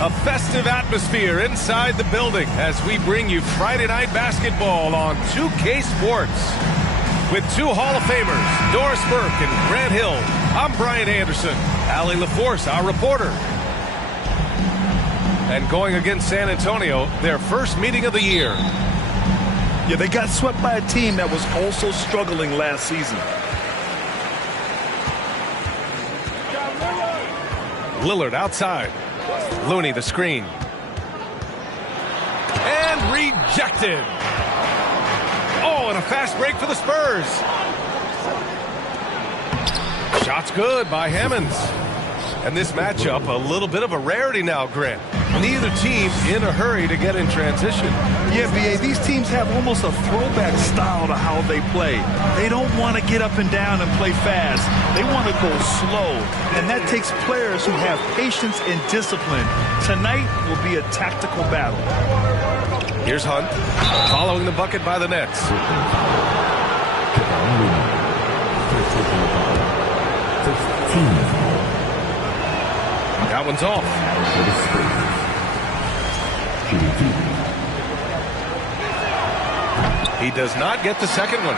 A festive atmosphere inside the building as we bring you Friday Night Basketball on 2K Sports. With two Hall of Famers, Doris Burke and Grant Hill, I'm Brian Anderson. Allie LaForce, our reporter. And going against San Antonio, their first meeting of the year. Yeah, they got swept by a team that was also struggling last season. Lillard outside. Looney the screen. And rejected. Oh, and a fast break for the Spurs. Shot's good by Hammonds. And this matchup, a little bit of a rarity now, Grant. Neither team in a hurry to get in transition. Yeah, B.A., these teams have almost a throwback style to how they play. They don't want to get up and down and play fast. They want to go slow, and that takes players who have patience and discipline. Tonight will be a tactical battle. Here's Hunt, following the bucket by the Nets. That one's off. He does not get the second one.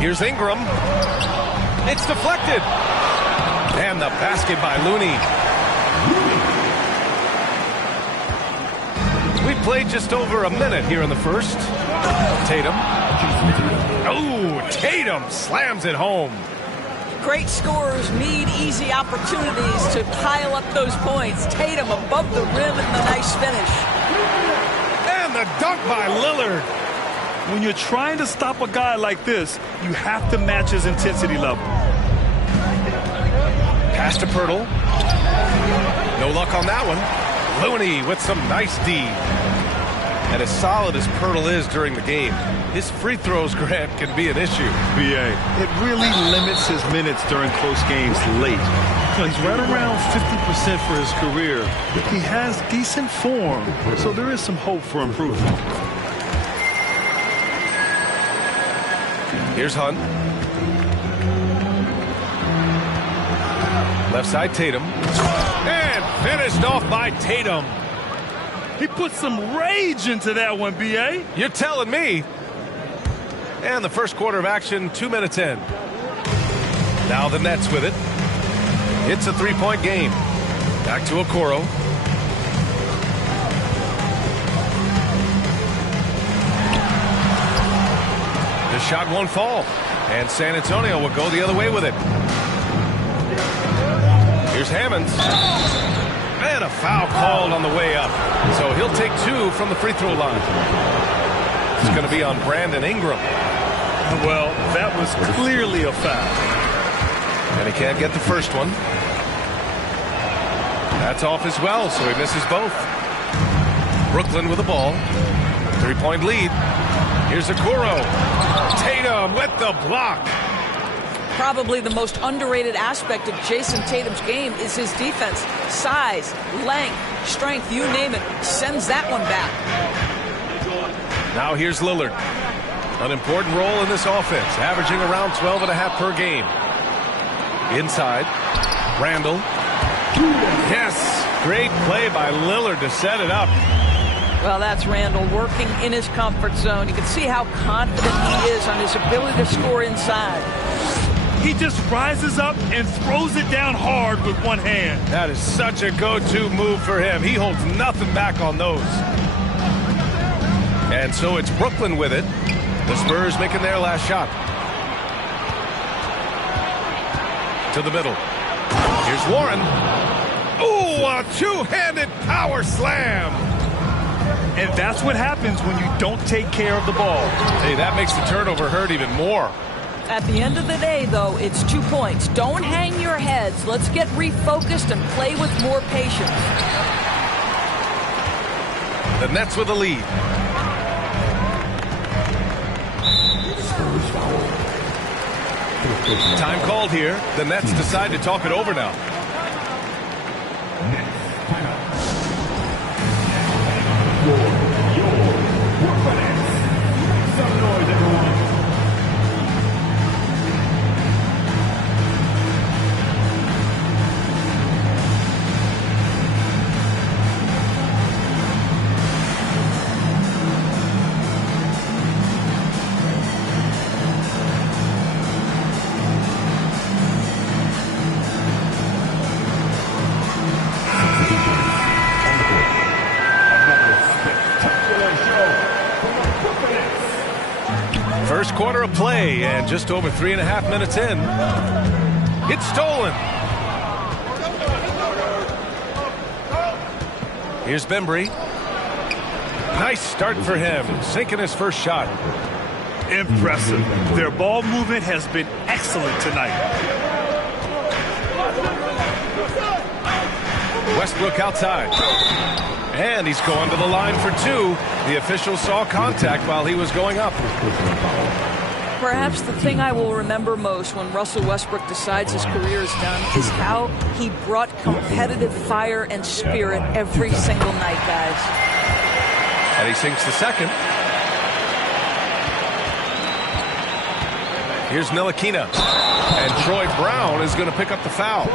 Here's Ingram. It's deflected. And the basket by Looney. We played just over a minute here in the first. Tatum. Oh, Tatum slams it home. Great scorers need easy opportunities to pile up those points. Tatum above the rim and the nice finish. And the dunk by Lillard. When you're trying to stop a guy like this, you have to match his intensity level. Pass to Pirtle. No luck on that one. Looney with some nice D. And as solid as Pirtle is during the game, his free throws, Grant, can be an issue. B.A., it really limits his minutes during close games late. He's right around 50% for his career. He has decent form, so there is some hope for improvement. Here's Hunt. Left side, Tatum. And finished off by Tatum. He put some rage into that one, B.A. You're telling me. And the first quarter of action, 2 minutes in. Now the Nets with it. It's a three-point game. Back to Okoro. The shot won't fall. And San Antonio will go the other way with it. Here's Hammonds. And a foul called on the way up. So he'll take two from the free throw line. It's going to be on Brandon Ingram. Well, that was clearly a foul. And he can't get the first one. That's off as well, so he misses both. Brooklyn with the ball. Three-point lead. Here's Okoro. Tatum with the block. Probably the most underrated aspect of Jason Tatum's game is his defense. Size, length, strength, you name it, sends that one back. Now here's Lillard. An important role in this offense, averaging around 12.5 per game. Inside, Randall. Yes, great play by Lillard to set it up. Well, that's Randall working in his comfort zone. You can see how confident he is on his ability to score inside. He just rises up and throws it down hard with one hand. That is such a go-to move for him. He holds nothing back on those. And so it's Brooklyn with it. The Spurs making their last shot. To the middle. Here's Warren. Ooh, a two-handed power slam. And that's what happens when you don't take care of the ball. Hey, that makes the turnover hurt even more. At the end of the day, though, it's 2 points. Don't hang your heads. Let's get refocused and play with more patience. The Nets with the lead. Time called here. The Nets decide to talk it over now. First quarter of play and just over 3.5 minutes in. It's stolen. Here's Bembry. Nice start for him, sinking his first shot. Impressive. Their ball movement has been excellent tonight. Westbrook outside. And he's going to the line for two. The official saw contact while he was going up. Perhaps the thing I will remember most when Russell Westbrook decides his career is done is how he brought competitive fire and spirit every single night, guys. And he sinks the second. Here's Ntilikina. And Troy Brown is going to pick up the foul.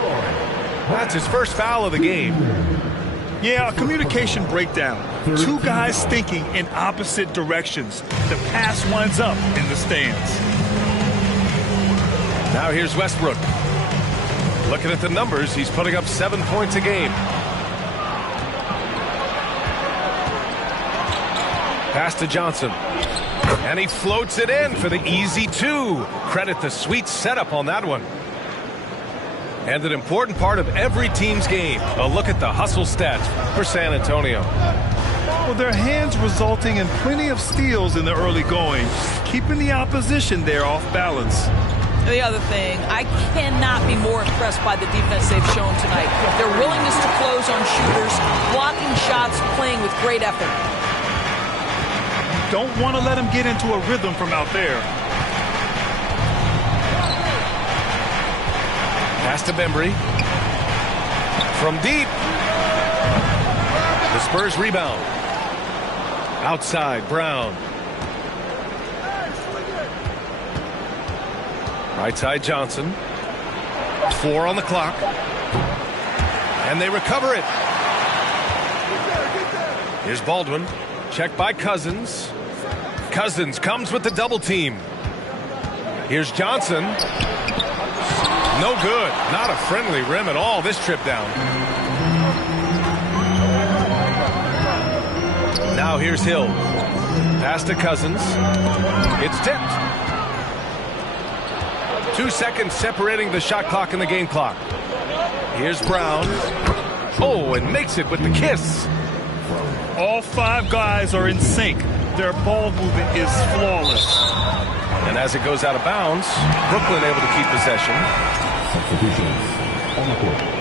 That's his first foul of the game. Yeah, a communication breakdown. Two guys thinking in opposite directions. The pass winds up in the stands. Now here's Westbrook. Looking at the numbers, he's putting up 7 points a game. Pass to Johnson. And he floats it in for the easy two. Credit the sweet setup on that one. And an important part of every team's game. A look at the hustle stats for San Antonio. Well, their hands resulting in plenty of steals in the early going, keeping the opposition there off balance. The other thing, I cannot be more impressed by the defense they've shown tonight. Their willingness to close on shooters, blocking shots, playing with great effort. Don't want to let them get into a rhythm from out there. Pass to Bembry. From deep. The Spurs rebound. Outside, Brown. Right side, Johnson. 4 on the clock. And they recover it. Here's Baldwin. Checked by Cousins. Cousins comes with the double team. Here's Johnson. No good. Not a friendly rim at all this trip down. Now here's Hill. Pass to Cousins. It's tipped. 2 seconds separating the shot clock and the game clock. Here's Brown. Oh, and makes it with the kiss. All 5 guys are in sync. Their ball movement is flawless. And as it goes out of bounds, Brooklyn able to keep possession. Substitutions on the court.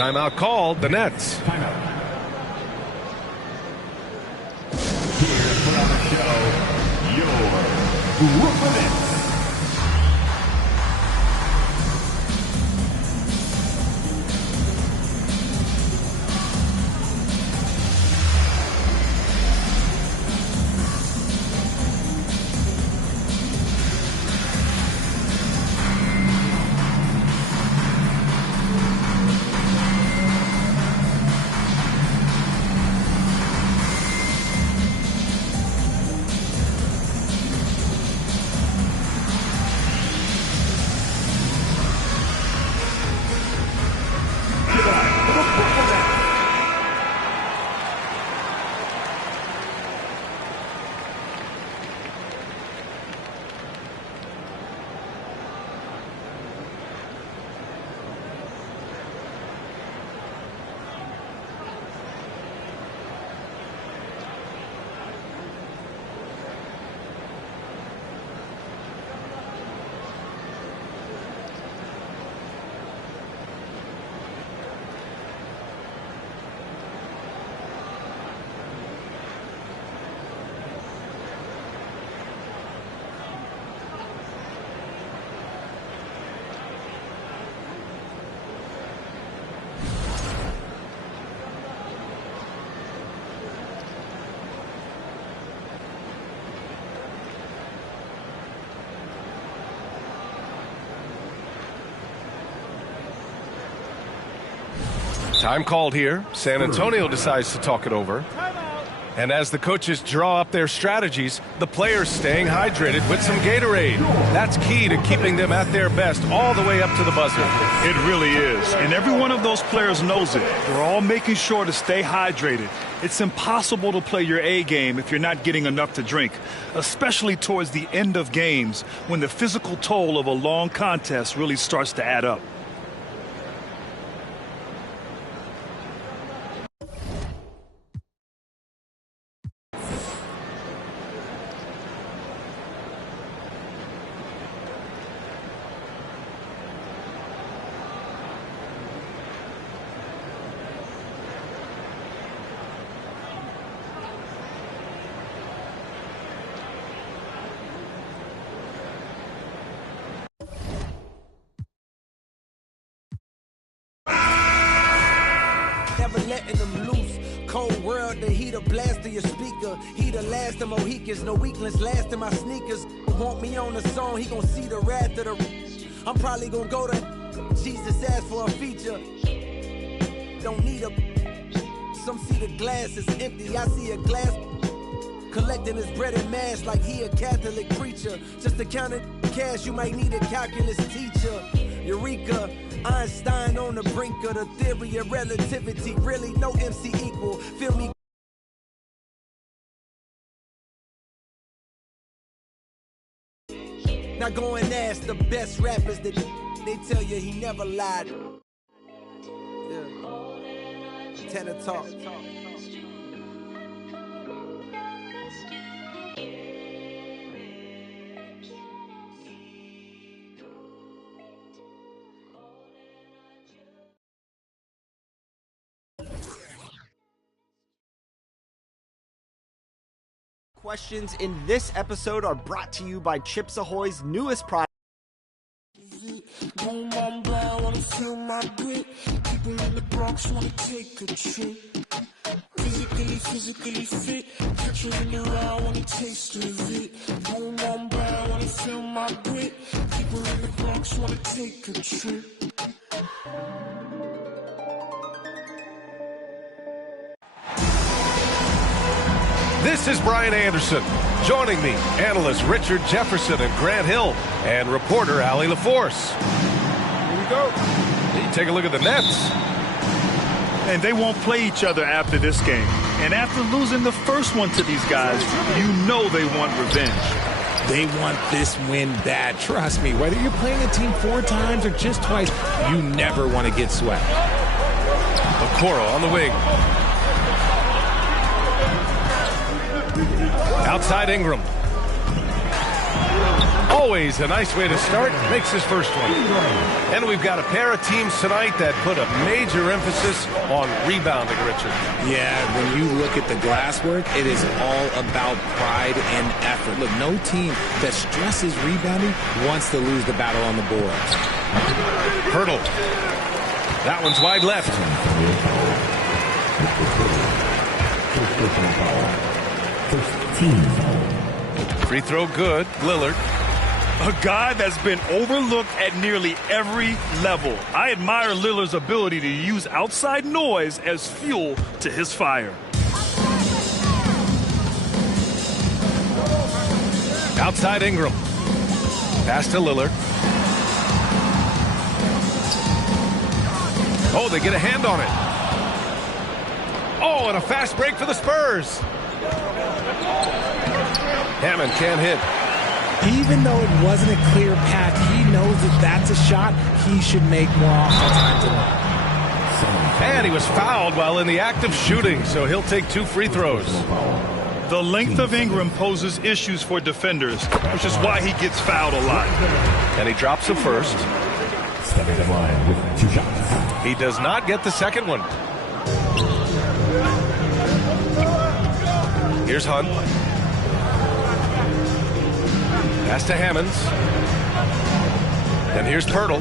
Timeout called, the Nets. Timeout. Here to put on the show, your Brooklyn Nets. Time called here. San Antonio decides to talk it over. And as the coaches draw up their strategies, the players staying hydrated with some Gatorade. That's key to keeping them at their best all the way up to the buzzer. It really is. And every one of those players knows it. They're all making sure to stay hydrated. It's impossible to play your A game if you're not getting enough to drink, especially towards the end of games when the physical toll of a long contest really starts to add up. Never letting them loose. Cold world, the heat of blast of your speaker. He the last of Mohicans, no weaklings last in my sneakers. Want me on the song, he gon' see the wrath of the. I'm probably gon' go to Jesus asked for a feature. Don't need a. Some see the glass is empty, I see a glass. Collecting his bread and mash like he a Catholic preacher. Just to count it cash, you might need a calculus teacher. Eureka, Einstein on the brink of the theory of relativity. Really, no MC equal. Feel me? Now go and ask the best rappers that they tell you he never lied. Yeah. Tenor talk. Questions in this episode are brought to you by Chips Ahoy's newest product. Boom, I'm blind, wanna feel my grip. People in the Bronx wanna take a trip. Physically fit. Catch you in the round, wanna taste of it. Boom, I'm blind, wanna feel my grip. People in the Bronx wanna take a trip. This is Brian Anderson. Joining me, analysts Richard Jefferson and Grant Hill, and reporter Allie LaForce. Here we go. Hey, take a look at the Nets. And they won't play each other after this game. And after losing the first one to these guys, you know they want revenge. They want this win bad. Trust me, whether you're playing a team 4 times or just twice, you never want to get swept. Okoro on the wing. Outside Ingram. Always a nice way to start. Makes his first one. And we've got a pair of teams tonight that put a major emphasis on rebounding, Richard. Yeah, when you look at the glass work, it is all about pride and effort. Look, no team that stresses rebounding wants to lose the battle on the boards. Hurdle. That one's wide left. Free throw good. Lillard. A guy that's been overlooked at nearly every level. I admire Lillard's ability to use outside noise as fuel to his fire. Outside Ingram. Pass to Lillard. Oh, they get a hand on it. Oh, and a fast break for the Spurs. Hammond can't hit. Even though it wasn't a clear path, he knows that that's a shot he should make more often tonight. And he was fouled while in the act of shooting, so he'll take 2 free throws. The length of Ingram poses issues for defenders, which is why he gets fouled a lot. And he drops the first. Stepping to the line with 2 shots. He does not get the second one. Here's Hunt. Pass to Hammonds. And here's Pirtle.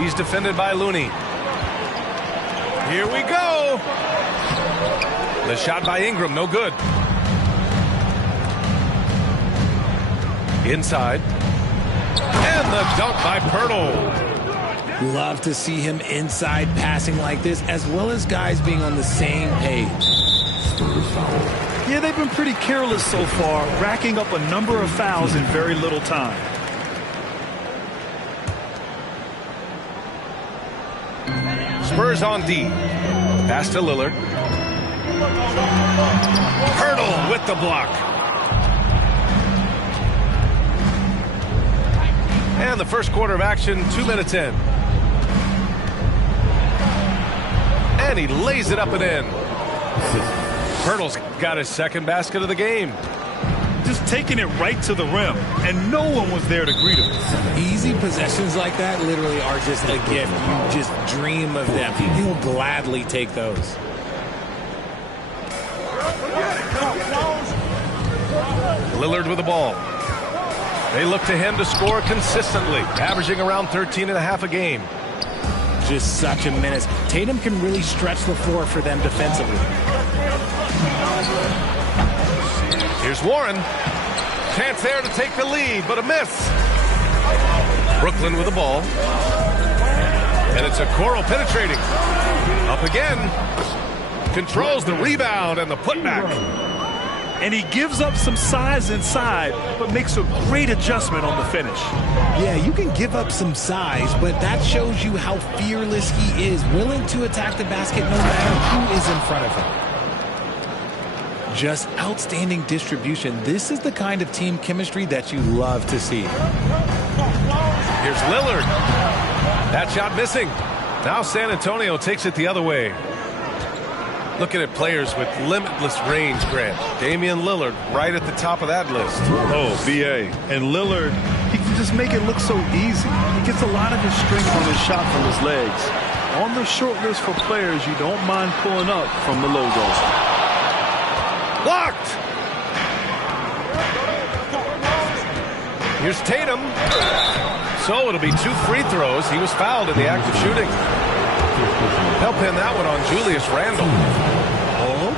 He's defended by Looney. Here we go. The shot by Ingram, no good. Inside. And the dunk by Pirtle. Love to see him inside passing like this, as well as guys being on the same page. Yeah, they've been pretty careless so far, racking up a number of fouls in very little time. Spurs on D. Pass to Lillard. Hurdle with the block. And the first quarter of action, 2 minutes in. And he lays it up and in. Hurdle's got his second basket of the game. Just taking it right to the rim, and no one was there to greet him. Easy possessions like that literally are just a gift. You just dream of them. He'll gladly take those. Lillard with the ball. They look to him to score consistently, averaging around 13.5 a game. Just such a menace. Tatum can really stretch the floor for them defensively. Here's Warren. Chance there to take the lead, but a miss. Brooklyn with the ball. And it's Okoro penetrating. Up again. Controls the rebound and the putback. And he gives up some size inside, but makes a great adjustment on the finish. Yeah, you can give up some size, but that shows you how fearless he is, willing to attack the basket no matter who is in front of him. Just outstanding distribution. This is the kind of team chemistry that you love to see. Here's Lillard. That shot missing. Now San Antonio takes it the other way. Looking at players with limitless range, Grant. Damian Lillard right at the top of that list. Oh, B.A. And Lillard, he can just make it look so easy. He gets a lot of his strength on his shot from his legs. On the short list for players you don't mind pulling up from the logo. Blocked! Here's Tatum. So it'll be 2 free throws. He was fouled in the act of shooting. Help pin that one on Julius Randle.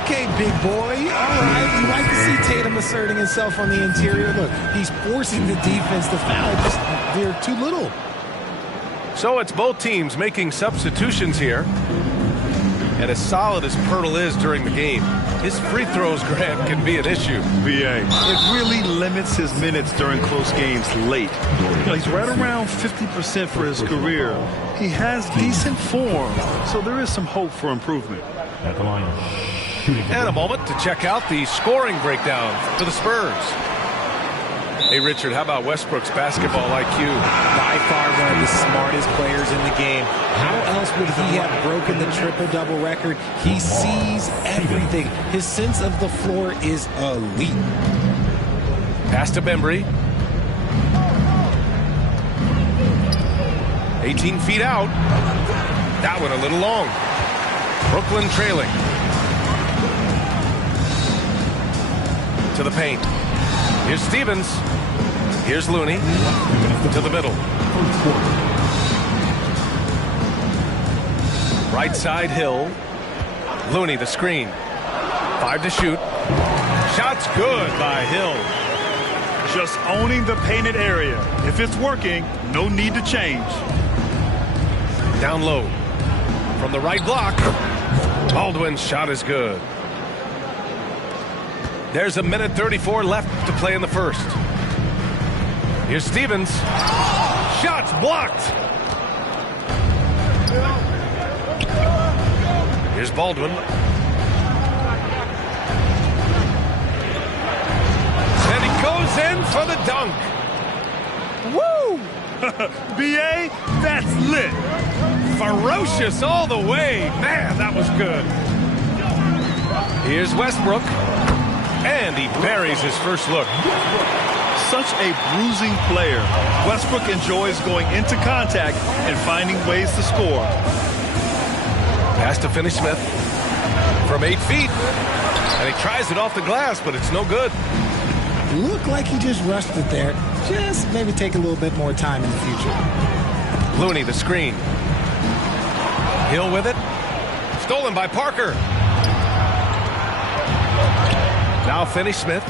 Okay, big boy. All right. You like to see Tatum asserting himself on the interior. Look, he's forcing the defense to foul. Just, they're too little. So it's both teams making substitutions here. And as solid as Poeltl is during the game, his free throws, Grant, can be an issue. B.A. It really limits his minutes during close games late. He's right around 50% for his career. He has decent form, so there is some hope for improvement. At the line. And a moment to check out the scoring breakdown for the Spurs. Hey, Richard, how about Westbrook's basketball IQ? By far one of the smartest players in the game. How else would he have broken the triple-double record? He sees everything. His sense of the floor is elite. Pass to Bembry. 18 feet out. That one a little long. Brooklyn trailing. To the paint. Here's Stevens. Here's Looney. To the middle. Right side Hill. Looney the screen. 5 to shoot. Shot's good by Hill. Just owning the painted area. If it's working, no need to change. Down low. From the right block. Baldwin's shot is good. There's a minute 34 left to play in the first. Here's Stevens. Shots blocked. Here's Baldwin. And he goes in for the dunk. Woo! B.A., that's lit. Ferocious all the way. Man, that was good. Here's Westbrook. And he buries his first look. Such a bruising player. Westbrook enjoys going into contact and finding ways to score. Pass to Finney-Smith from 8 feet. And he tries it off the glass, but it's no good. Looked like he just rushed it there. Just maybe take a little bit more time in the future. Looney, the screen. Hill with it. Stolen by Parker. Now Finney-Smith.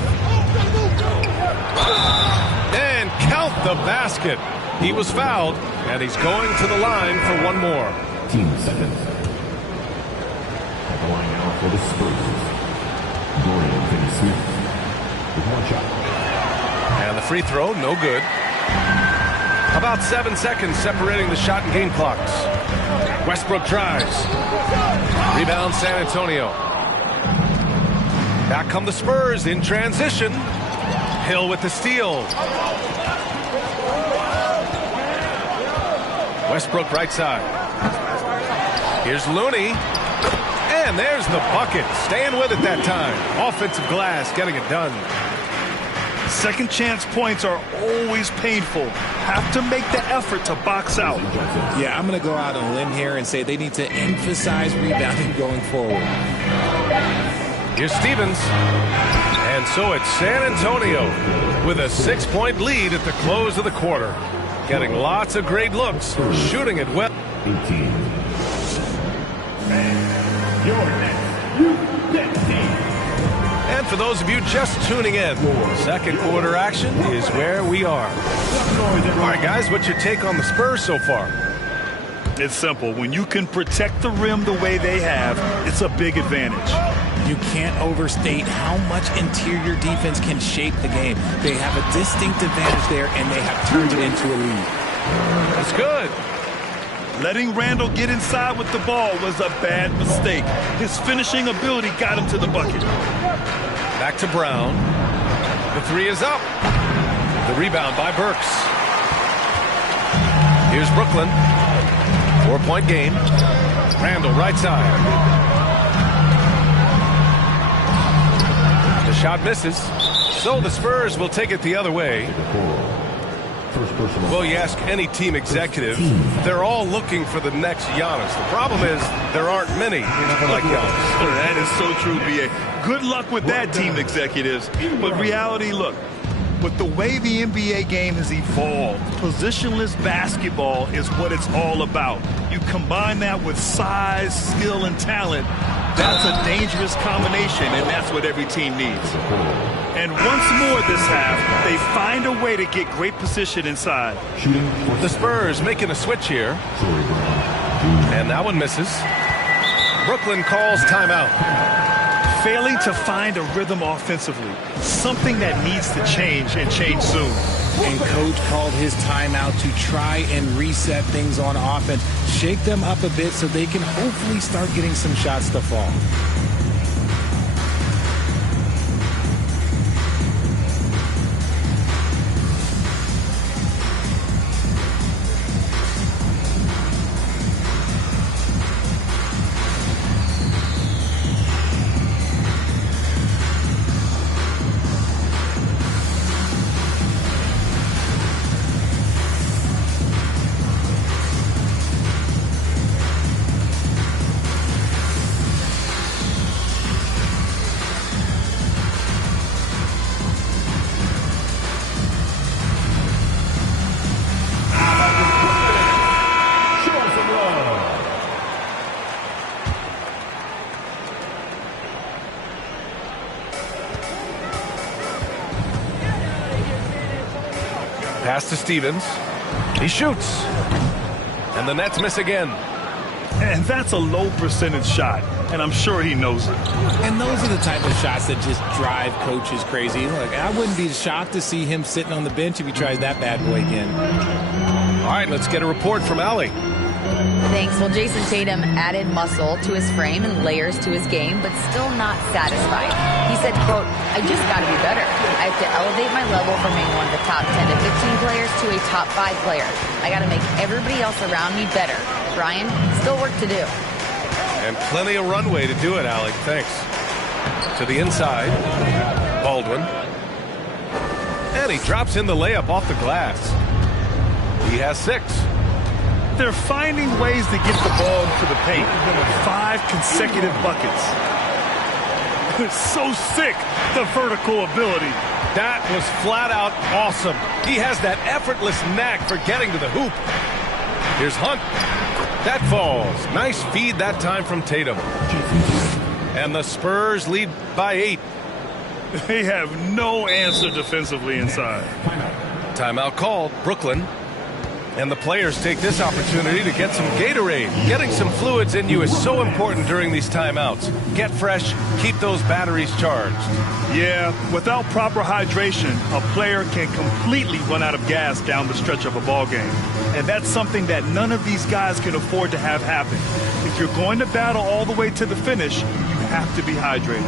And count the basket. He was fouled, And he's going to the line for one more. 15 seconds. At the line now for the Spurs. Dorian Finney-Smith with one shot. And the free throw, no good. About 7 seconds separating the shot and game clocks. Westbrook drives. Rebound San Antonio. Back come the Spurs in transition. Hill with the steal. Westbrook right side. Here's Looney. And there's the bucket. Staying with it that time. Offensive glass, getting it done. Second chance points are always painful. Have to make the effort to box out. Yeah, I'm going to go out on a limb here and say they need to emphasize rebounding going forward. Here's Stevens. And so it's San Antonio with a 6-point lead at the close of the quarter. Getting lots of great looks, shooting it well. 18. And your next, you get team. And for those of you just tuning in, second quarter action is where we are. All right, guys, what's your take on the Spurs so far? It's simple. When you can protect the rim the way they have, it's a big advantage. You can't overstate how much interior defense can shape the game. They have a distinct advantage there, and they have turned it into a lead. That's good. Letting Randall get inside with the ball was a bad mistake. His finishing ability got him to the bucket. Back to Brown. The three is up. The rebound by Burks. Here's Brooklyn. 4-point game. Randall right side. The shot misses. So the Spurs will take it the other way. Well, you ask any team executive, they're all looking for the next Giannis. The problem is there aren't many like Giannis. That is so true, B.A. Good luck with that, team executives. But reality, look, with the way the NBA game has evolved, positionless basketball is what it's all about. You combine that with size, skill, and talent, that's a dangerous combination, and that's what every team needs. And once more this half, they find a way to get great position inside. The Spurs making a switch here. And that one misses. Brooklyn calls timeout. Failing to find a rhythm offensively, something that needs to change and change soon. And Coach called his timeout to try and reset things on offense, shake them up a bit so they can hopefully start getting some shots to fall. Pass to Stevens. He shoots. And the Nets miss again. And that's a low percentage shot, and I'm sure he knows it. And those are the type of shots that just drive coaches crazy. Look, I wouldn't be shocked to see him sitting on the bench if he tries that bad boy again. All right, let's get a report from Allie. Thanks. Well, Jason Tatum added muscle to his frame and layers to his game, but still not satisfied. He said, quote, "I just got to be better. I have to elevate my level from being one of the top 10 to 15 players to a top 5 player. I got to make everybody else around me better. Brian, still work to do." And plenty of runway to do it, Allie. Thanks. To the inside. Baldwin. And he drops in the layup off the glass. He has 6. They're finding ways to get the ball into the paint. 5 consecutive buckets. It's so sick, the vertical ability. That was flat out awesome. He has that effortless knack for getting to the hoop. Here's Hunt. That falls. Nice feed that time from Tatum. And the Spurs lead by 8. They have no answer defensively inside. Timeout called. Brooklyn. And the players take this opportunity to get some Gatorade. Getting some fluids in you is so important during these timeouts. Get fresh, keep those batteries charged. Yeah, without proper hydration, a player can completely run out of gas down the stretch of a ball game. And that's something that none of these guys can afford to have happen. If you're going to battle all the way to the finish, you have to be hydrated.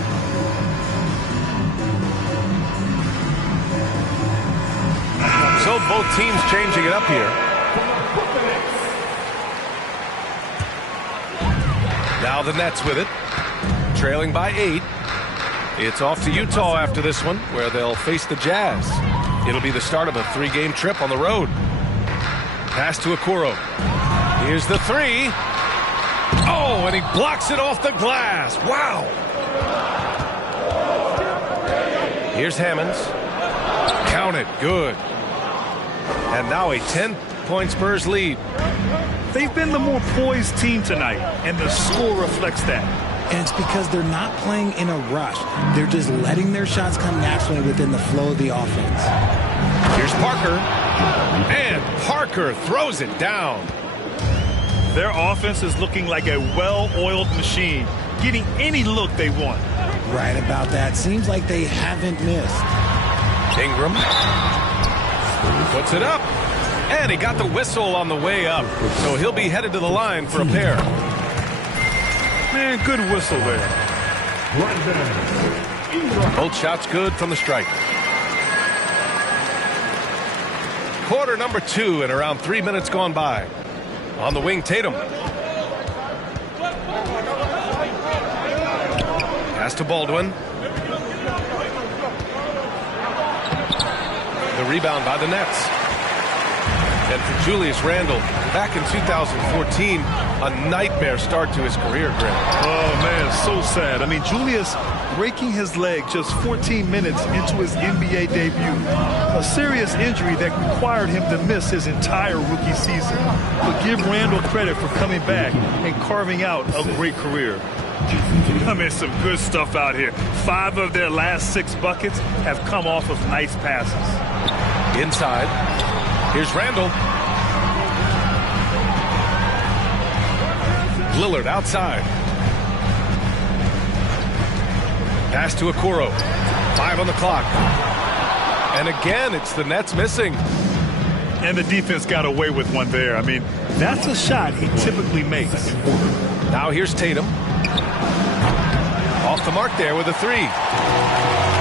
So both teams changing it up here. Now the Nets with it, trailing by 8. It's off to Utah after this one, where they'll face the Jazz. It'll be the start of a 3-game trip on the road. Pass to Okoro. Here's the 3. Oh, and he blocks it off the glass. Wow. Here's Hammonds. Count it. Good. And now a 10-point Spurs lead. They've been the more poised team tonight, and the score reflects that. And it's because they're not playing in a rush. They're just letting their shots come naturally within the flow of the offense. Here's Parker. And Parker throws it down. Their offense is looking like a well-oiled machine, getting any look they want. Right about that. Seems like they haven't missed. Ingram puts it up. And he got the whistle on the way up. So he'll be headed to the line for a pair. Man, good whistle there. Both shots good from the stripe. Quarter number 2 and around 3 minutes gone by. On the wing, Tatum. Pass to Baldwin. The rebound by the Nets. And for Julius Randle, back in 2014, a nightmare start to his career, Grant. Oh, man, so sad. I mean, Julius breaking his leg just 14 minutes into his NBA debut. A serious injury that required him to miss his entire rookie season. But give Randle credit for coming back and carving out a great career. I mean, some good stuff out here. 5 of their last 6 buckets have come off of nice passes. Inside. Here's Randle. Lillard outside. Pass to Okoro. 5 on the clock. And again, it's the Nets missing. And the defense got away with one there. I mean, that's a shot he typically makes. Now here's Tatum. Off the mark there with a 3.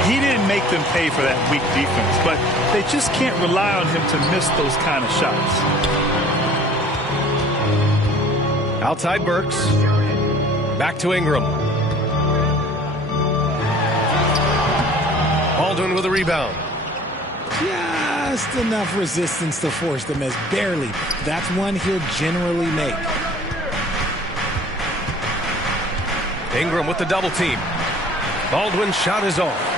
He didn't make them pay for that weak defense, but they just can't rely on him to miss those kind of shots. Outside Burks. Back to Ingram. Baldwin with a rebound. Just enough resistance to force the miss. Barely. That's one he'll generally make. Ingram with the double team. Baldwin's shot is off.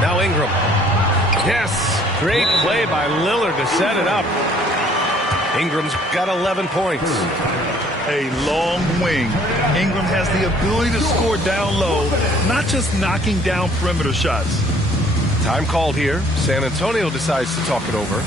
Now Ingram. Yes, great play by Lillard to set it up. Ingram's got 11 points. A long wing. Ingram has the ability to score down low, not just knocking down perimeter shots. Time called here. San Antonio decides to talk it over.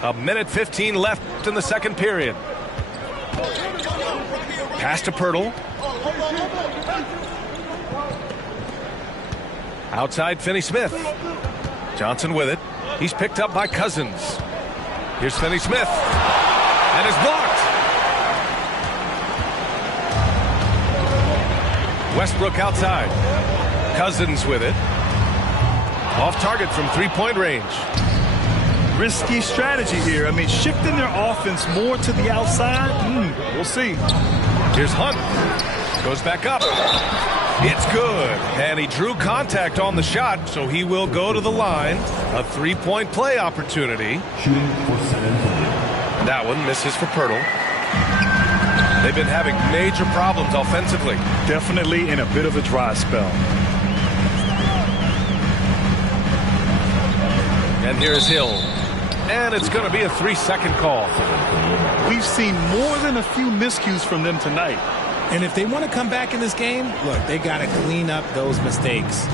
A minute 15 left in the second period. Pass to Pirtle. Outside Finney-Smith. Johnson with it. He's picked up by Cousins. Here's Finney-Smith. And is blocked. Westbrook outside. Cousins with it. Off target from 3-point range. risky strategy here. I mean, shifting their offense more to the outside, we'll see. Here's Hunt. Goes back up. It's good. And he drew contact on the shot, so he will go to the line. A three-point play opportunity. Shooting for San Antonio. That one misses for Pirtle. They've been having major problems offensively. Definitely in a bit of a dry spell. And here's Hill. And it's going to be a 3-second call. We've seen more than a few miscues from them tonight. And if they want to come back in this game, look, they got to clean up those mistakes.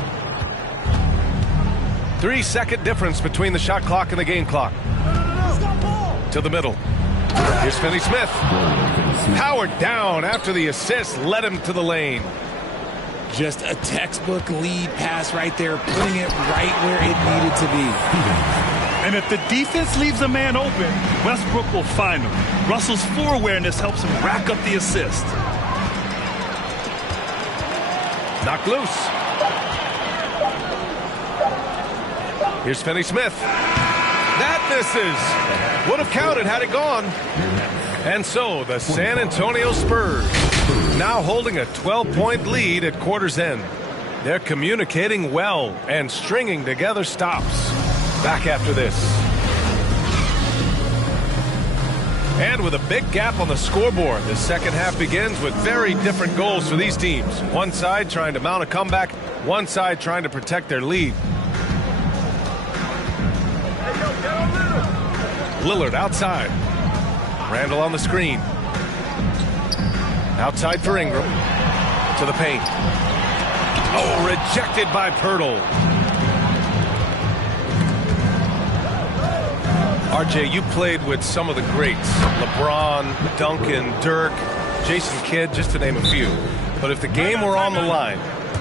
3-second difference between the shot clock and the game clock. To the middle. Here's Finney-Smith. Powered down after the assist led him to the lane. Just a textbook lead pass right there, putting it right where it needed to be. And if the defense leaves a man open, Westbrook will find him. Russell's floor awareness helps him rack up the assist. Knocked loose. Here's Finney-Smith. That misses. Would have counted had it gone. And so the San Antonio Spurs now holding a 12-point lead at quarter's end. They're communicating well and stringing together stops. Back after this. And with a big gap on the scoreboard, the second half begins with very different goals for these teams. One side trying to mount a comeback, one side trying to protect their lead. Lillard outside. Randall on the screen. Outside for Ingram. To the paint. Oh, rejected by Pirtle. RJ, you played with some of the greats. LeBron, Duncan, Dirk, Jason Kidd, just to name a few. But if the game were on the line,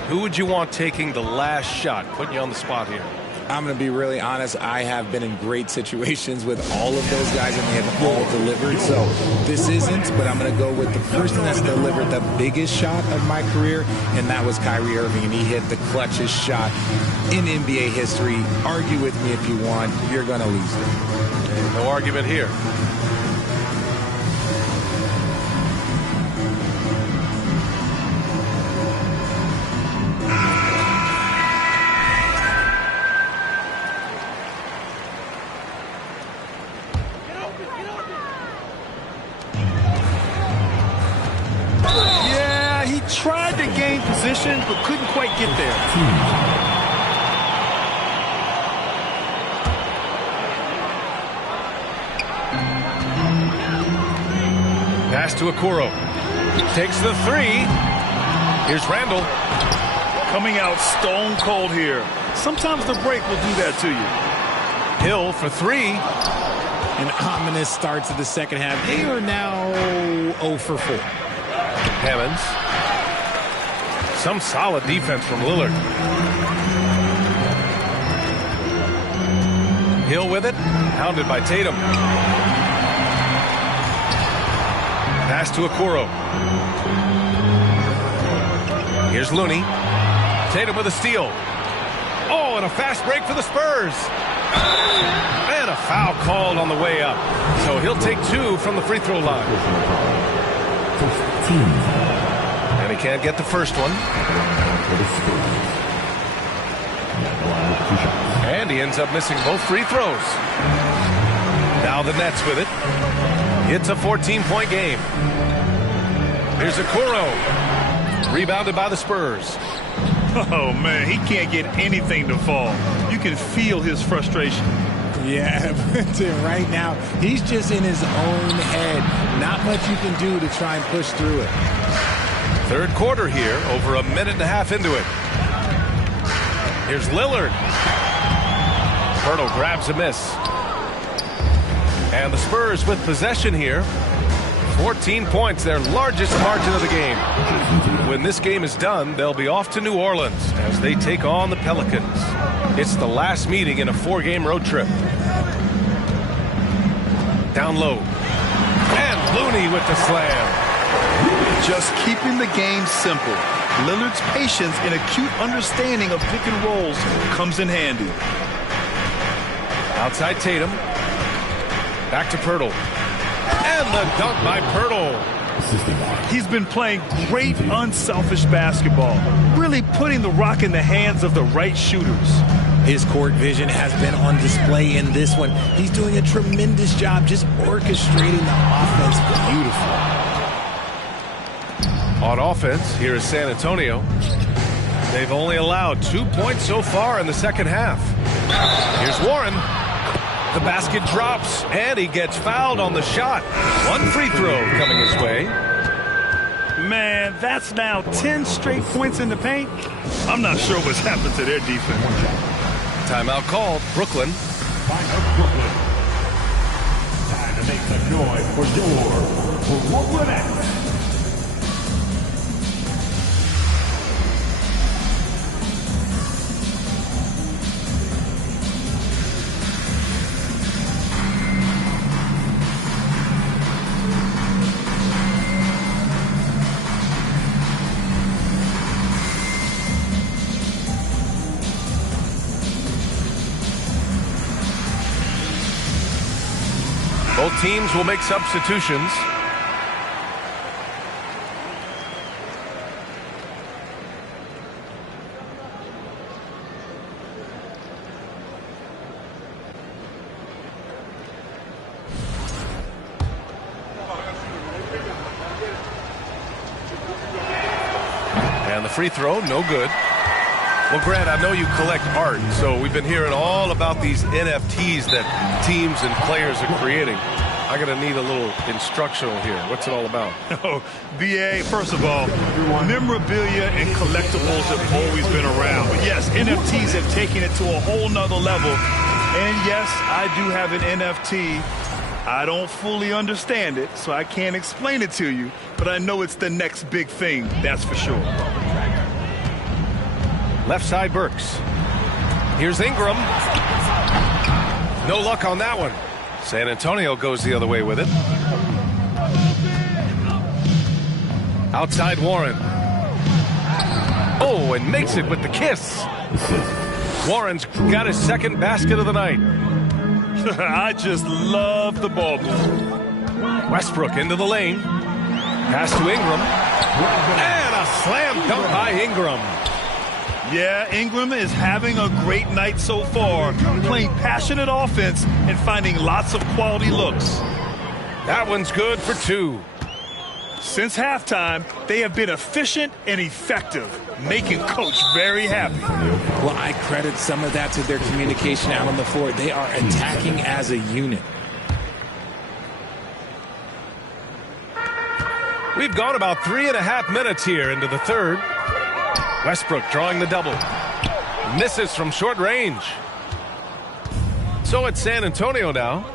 who would you want taking the last shot? Putting you on the spot here. I'm going to be really honest. I have been in great situations with all of those guys, and they have all delivered. So this isn't, but I'm going to go with the person that's delivered the biggest shot of my career, and that was Kyrie Irving, and he hit the clutchest shot in NBA history. Argue with me if you want. You're going to lose it. No argument here. Yeah, he tried to gain position, but couldn't quite get there. Pass to Okoro. Takes the three. Here's Randall. Coming out stone cold here. Sometimes the break will do that to you. Hill for three. An ominous start to the second half. They are now 0 for 4. Hammonds. Some solid defense from Lillard. Hill with it. Hounded by Tatum. Pass to Okoro. Here's Looney. Tatum with a steal. Oh, and a fast break for the Spurs. And a foul called on the way up. So he'll take two from the free throw line. And he can't get the first one. And he ends up missing both free throws. Now the Nets with it. It's a 14-point game. Here's Okoro. Rebounded by the Spurs. Oh, man, he can't get anything to fall. You can feel his frustration. Yeah, right now, he's just in his own head. Not much you can do to try and push through it. Third quarter here, over a minute and a half into it. Here's Lillard. Pirtle grabs a miss. And the Spurs with possession here. 14 points, their largest margin of the game. When this game is done, they'll be off to New Orleans as they take on the Pelicans. It's the last meeting in a 4-game road trip. Down low. And Looney with the slam. Just keeping the game simple. Lillard's patience and acute understanding of pick and rolls comes in handy. Outside Tatum. Back to Poeltl. And the dunk by Poeltl. He's been playing great, unselfish basketball, really putting the rock in the hands of the right shooters. His court vision has been on display in this one. He's doing a tremendous job just orchestrating the offense beautifully. On offense, here is San Antonio. They've only allowed 2 points so far in the second half. Here's Warren. The basket drops, and he gets fouled on the shot. One free throw coming his way. Man, that's now 10 straight points in the paint. I'm not sure what's happened to their defense. Timeout called. Brooklyn. Brooklyn. Time to make some noise for your Brooklyn Nets. Both teams will make substitutions. And the free throw, no good. Well, Grant, I know you collect art, so we've been hearing all about these NFTs that teams and players are creating. I'm going to need a little instructional here. What's it all about? Oh, BA, first of all, memorabilia and collectibles have always been around. But yes, NFTs have taken it to a whole nother level. And yes, I do have an NFT. I don't fully understand it, so I can't explain it to you. But I know it's the next big thing, that's for sure. Left side Burks. Here's Ingram. No luck on that one. San Antonio goes the other way with it. Outside Warren. Oh, and makes it with the kiss. Warren's got his second basket of the night. I just love the ball move. Westbrook into the lane. Pass to Ingram. And a slam dunk by Ingram. Yeah, Ingram is having a great night so far, playing passionate offense and finding lots of quality looks. That one's good for two. Since halftime, they have been efficient and effective, making Coach very happy. Well, I credit some of that to their communication out on the floor. They are attacking as a unit. We've gone about 3.5 minutes here into the third. Westbrook drawing the double. Misses from short range. So it's San Antonio now.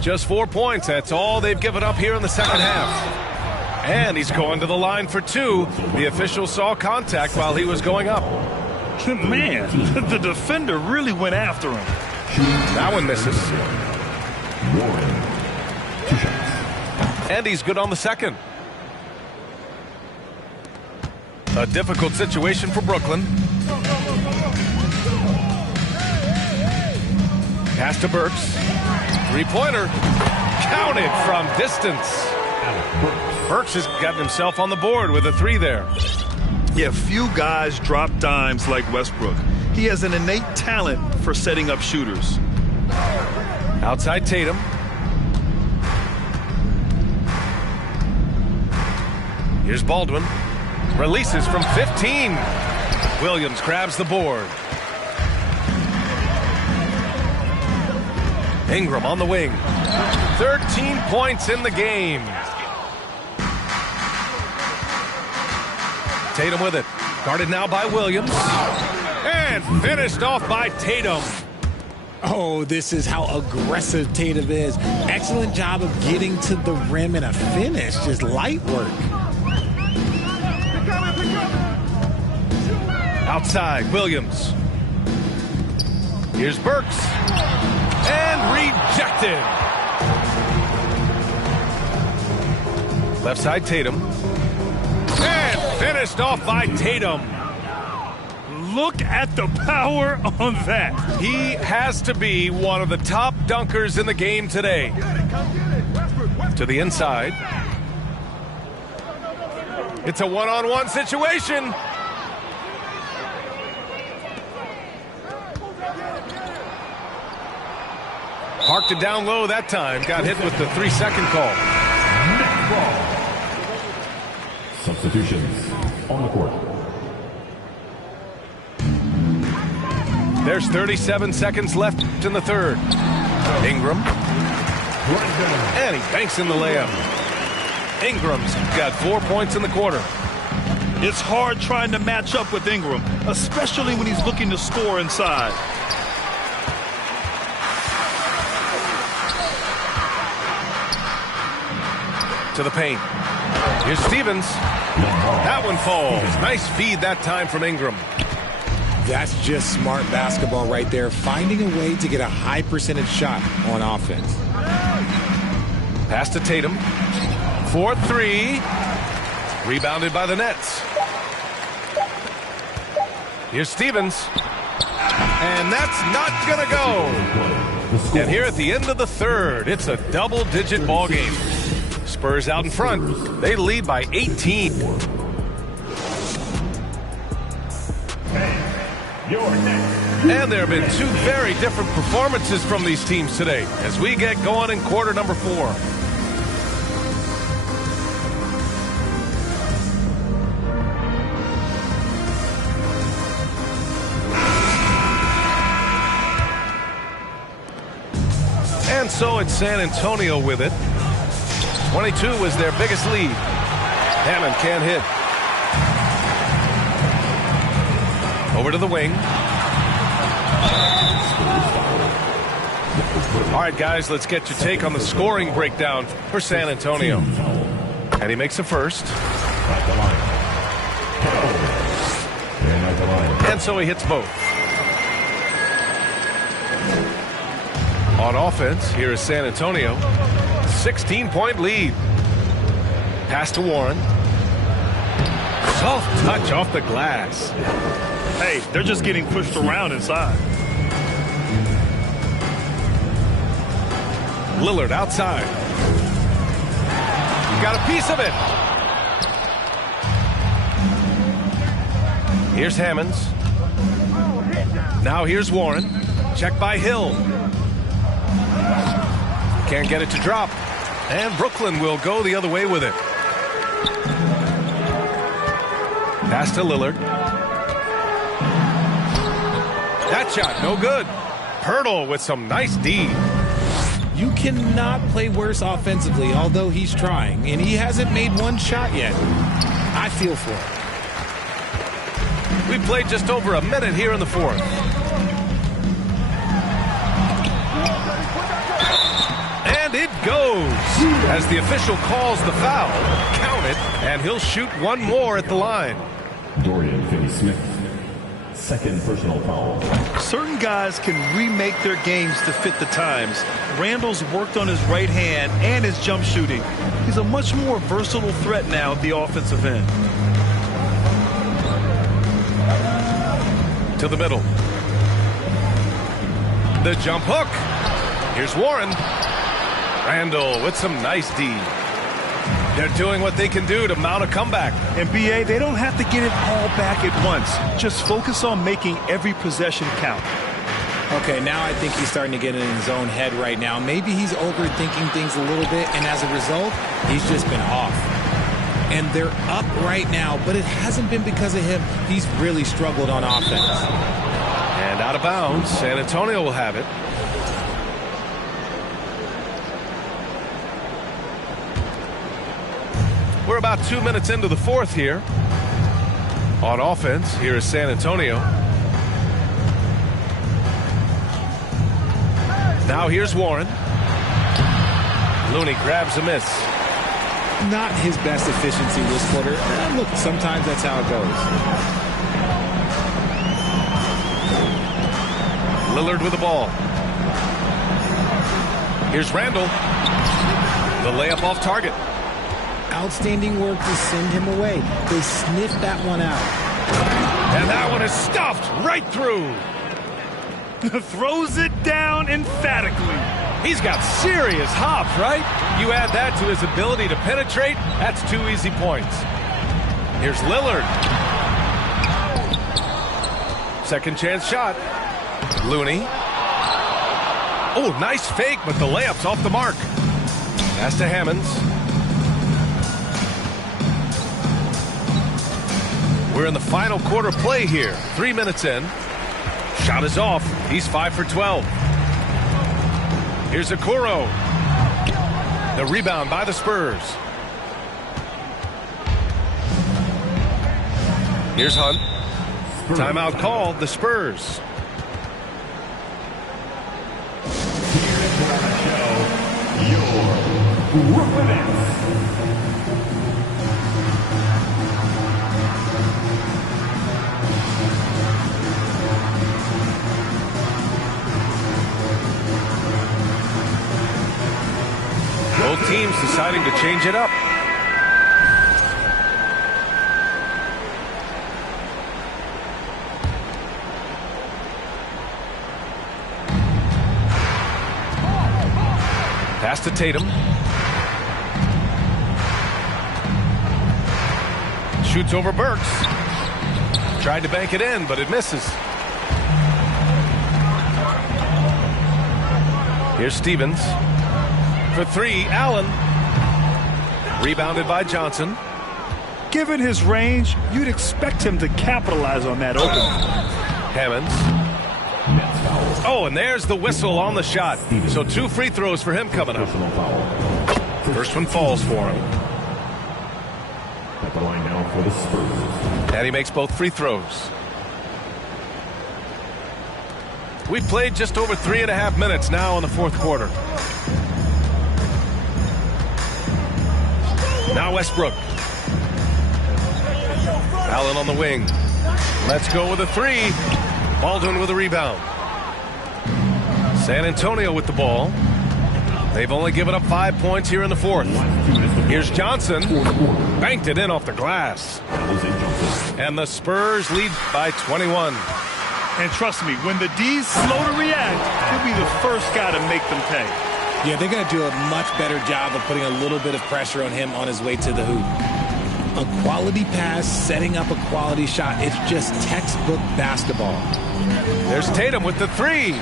Just 4 points. That's all they've given up here in the second half. And he's going to the line for two. The official saw contact while he was going up. Man, the defender really went after him. That one misses. And he's good on the second. A difficult situation for Brooklyn. Pass to Burks. Three-pointer. Counted from distance. Burks has gotten himself on the board with a three there. Yeah, few guys drop dimes like Westbrook. He has an innate talent for setting up shooters. Outside Tatum. Here's Baldwin. Releases from 15. Williams grabs the board. Ingram on the wing. 13 points in the game. Tatum with it. Guarded now by Williams. And finished off by Tatum. Oh, this is how aggressive Tatum is. Excellent job of getting to the rim and a finish. Just light work. Outside, Williams. Here's Burks. And rejected. Left side, Tatum. And finished off by Tatum. Look at the power on that. He has to be one of the top dunkers in the game today. To the inside. It's a one-on-one situation. Parked it down low that time. Got hit with the 3-second call. Substitutions on the court. There's 37 seconds left in the third. Ingram. And he banks in the layup. Ingram's got 4 points in the quarter. It's hard trying to match up with Ingram, especially when he's looking to score inside. To the paint. Here's Stevens. That one falls. Nice feed that time from Ingram. That's just smart basketball right there, finding a way to get a high percentage shot on offense. Pass to Tatum. 4-3. Rebounded by the Nets. Here's Stevens. And that's not going to go. And here at the end of the third, it's a double-digit ball game. Spurs out in front. They lead by 18. And there have been two very different performances from these teams today as we get going in quarter number 4. And so it's San Antonio with it. 22 was their biggest lead. Hammond can't hit. Over to the wing. All right, guys, let's get your take on the scoring breakdown for San Antonio. And he makes a first. And so he hits both. On offense, here is San Antonio. 16-point lead. Pass to Warren. Soft touch off the glass. Hey, they're just getting pushed around inside. Lillard outside. Got a piece of it. Here's Hammonds. Now here's Warren. Check by Hill. Can't get it to drop. And Brooklyn will go the other way with it. Pass to Lillard. That shot, no good. Pirtle with some nice D. You cannot play worse offensively, although he's trying, and he hasn't made one shot yet. I feel for him. We've played just over a minute here in the fourth. And it goes as the official calls the foul. Count it, and he'll shoot one more at the line. Dorian Finney-Smith, second personal foul. Certain guys can remake their games to fit the times. Randall's worked on his right hand and his jump shooting. He's a much more versatile threat now at the offensive end. To the middle. The jump hook. Here's Warren. Randall with some nice D. They're doing what they can do to mount a comeback. And BA, they don't have to get it all back at once. Just focus on making every possession count. Okay, now I think he's starting to get in his own head right now. Maybe he's overthinking things a little bit, and as a result, he's just been off. And they're up right now, but it hasn't been because of him. He's really struggled on offense. And out of bounds, San Antonio will have it. We're about 2 minutes into the fourth here. On offense, here is San Antonio. Now here's Warren. Looney grabs a miss. Not his best efficiency this quarter. Look, sometimes that's how it goes. Lillard with the ball. Here's Randall. The layup off target. Outstanding work to send him away. They sniffed that one out. And that one is stuffed right through. Throws it down emphatically. He's got serious hops, right? You add that to his ability to penetrate, that's 2 easy points. Here's Lillard. Second chance shot. Looney. Oh, nice fake, but the layup's off the mark. Pass to Hammonds. We're in the final quarter play here. 3 minutes in. Shot is off. He's 5 for 12. Here's Okoro. The rebound by the Spurs. Here's Hunt. Timeout called, the Spurs. Both teams deciding to change it up. Pass to Tatum. Shoots over Burks. Tried to bank it in, but it misses. Here's Stevens. For 3, Allen. Rebounded by Johnson. Given his range, you'd expect him to capitalize on that opening. Hammonds. Oh, and there's the whistle on the shot. So 2 free throws for him coming up. First one falls for him. At the line now for the Spurs. And he makes both free throws. We've played just over 3.5 minutes now in the fourth quarter. Now Westbrook. Allen on the wing. Let's go with a 3. Baldwin with a rebound. San Antonio with the ball. They've only given up 5 points here in the fourth. Here's Johnson. Banked it in off the glass. And the Spurs lead by 21. And trust me, when the D's slow to react, he'll be the first guy to make them pay. Yeah, they're going to do a much better job of putting a little bit of pressure on him on his way to the hoop. A quality pass, setting up a quality shot. It's just textbook basketball. There's Tatum with the 3.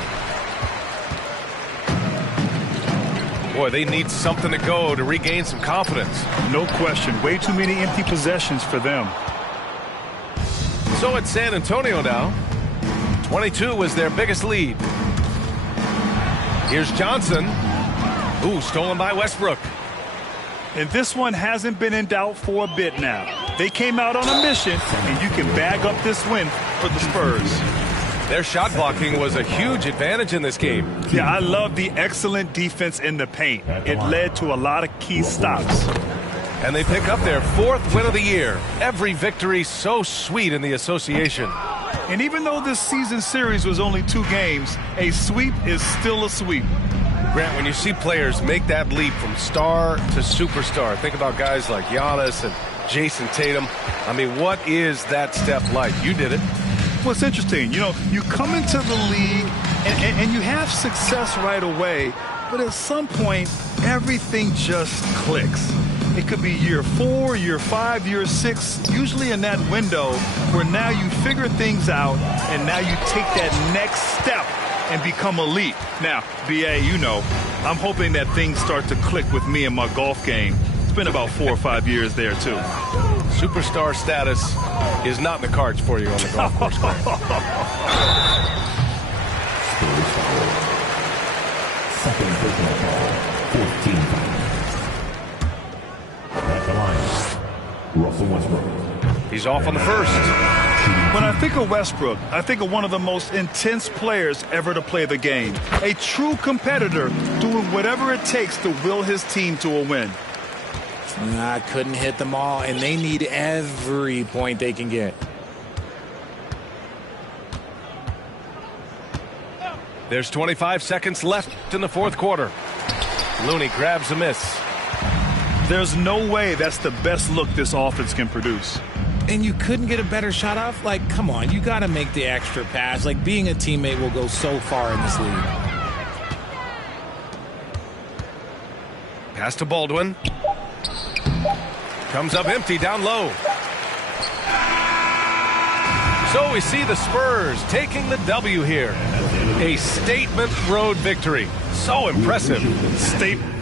Boy, they need something to go to regain some confidence. No question. Way too many empty possessions for them. So it's San Antonio now. 22 was their biggest lead. Here's Johnson. Ooh, stolen by Westbrook. And this one hasn't been in doubt for a bit now. They came out on a mission, and you can bag up this win for the Spurs. Their shot blocking was a huge advantage in this game. Yeah, I love the excellent defense in the paint. It led to a lot of key stops. And they pick up their 4th win of the year. Every victory so sweet in the association. And even though this season series was only 2 games, a sweep is still a sweep. Grant, when you see players make that leap from star to superstar, think about guys like Giannis and Jason Tatum. I mean, what is that step like? You did it. Well, it's interesting. You know, you come into the league and you have success right away, but at some point, everything just clicks. It could be year 4, year 5, year 6, usually in that window where now you figure things out and now you take that next step and become elite. Now, BA, you know, I'm hoping that things start to click with me in my golf game. It's been about 4 or 5 years there, too. Superstar status is not in the cards for you on the golf course. Second personal foul, 14 fouls. At the line, Russell Westbrook. He's off on the first. When I think of Westbrook, I think of one of the most intense players ever to play the game. A true competitor doing whatever it takes to will his team to a win. I couldn't hit them all, and they need every point they can get. There's 25 seconds left in the fourth quarter. Looney grabs a miss. There's no way that's the best look this offense can produce. and you couldn't get a better shot off? Like, come on, you got to make the extra pass. Like, being a teammate will go so far in this league. Pass to Baldwin. Comes up empty down low. So we see the Spurs taking the W here. A statement road victory. So impressive. Statement.